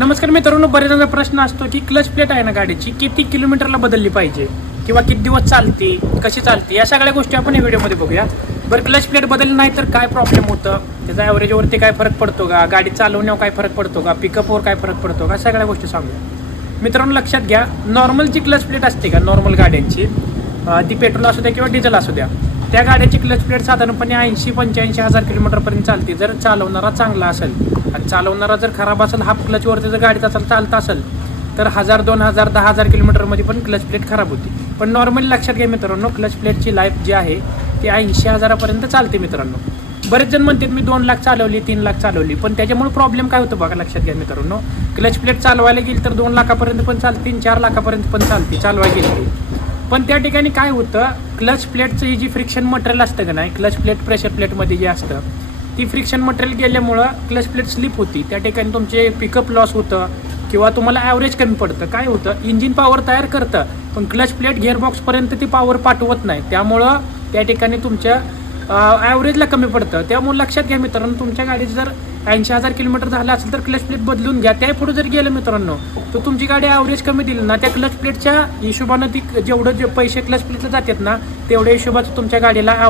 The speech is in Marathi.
नमस्कार मित्रांनो, बरेचदा प्रश्न असतो की क्लच प्लेट आहे ना गाडीची किती किलोमीटरला बदलली पाहिजे किंवा किती दिवस चालते, कशी चालते, या सगळ्या गोष्टी आपण या व्हिडिओमध्ये बघूया. बरं, क्लच प्लेट बदलली नाही तर काय प्रॉब्लेम होतं, त्याचा ॲव्हरेजवरती काय फरक पडतो का, गाडी चालवण्यावर काय फरक पडतो का, पिकअपवर काय फरक पडतो का, सगळ्या गोष्टी सांगूया. मित्रांनो लक्षात घ्या, नॉर्मल जी क्लच प्लेट असते का नॉर्मल गाड्यांची, ती पेट्रोल असू द्या किंवा डिझेल असू द्या, त्या गाड्याची क्लच प्लेट साधारणपणे 80-85 हजार किलोमीटरपर्यंत चालते जर चालवणारा चांगला असेल. आणि चालवणारा जर खराब असेल, हाफ क्लचवरती जर गाडीत असेल चालत असेल तर 1000, 2000, 10,000 किलोमीटरमध्ये पण क्लच प्लेट खराब होती. पण नॉर्मली लक्षात घ्या मित्रांनो, क्लच प्लेटची लाईफ जी आहे ती 80,000पर्यंत चालते मित्रांनो. बरेच जण म्हणतात मी 2 लाख चालवली, 3 लाख चालवली, पण त्याच्यामुळे प्रॉब्लेम काय होतं बघा. लक्षात घ्या मित्रांनो, क्लच प्लेट चालवायला गेली तर 2 लाखापर्यंत पण चालते, 4 लाखापर्यंत पण चालते चालवायला गेली. पण त्या ठिकाणी काय होतं, क्लच प्लेटचं ही जी फ्रिक्शन मटेरियल असतं का नाही, क्लच प्लेट प्रेशर प्लेटमध्ये जे असतं ती फ्रिक्शन मटेरियल गेल्यामुळं क्लच प्लेट स्लिप होती. त्या ठिकाणी तुमचे पिकअप लॉस होतं किंवा तुम्हाला ॲव्हरेज कमी पडतं. काय होतं, इंजिन पॉवर तयार करतं पण क्लच प्लेट गिअरबॉक्सपर्यंत ती पॉवर पाठवत नाही, त्यामुळं त्या ठिकाणी तुमच्या ॲव्हरेजला कमी पडतं. त्यामुळे लक्षात घ्या मित्रांनो, तुमच्या गाडीचं जर 80,000 किलोमीटर झालं असेल तर क्लच प्लेट बदलून घ्या. त्या पुढे जर गेलं मित्रांनो तर तुमची गाडी ॲव्हरेज कमी दिली ना, त्या क्लच प्लेटच्या हिशोबानं ती जेवढं जे पैसे क्लच प्लेटला जातात ना तेवढ्या हिशोबाचं तुमच्या गाडीला ॲव्हरेज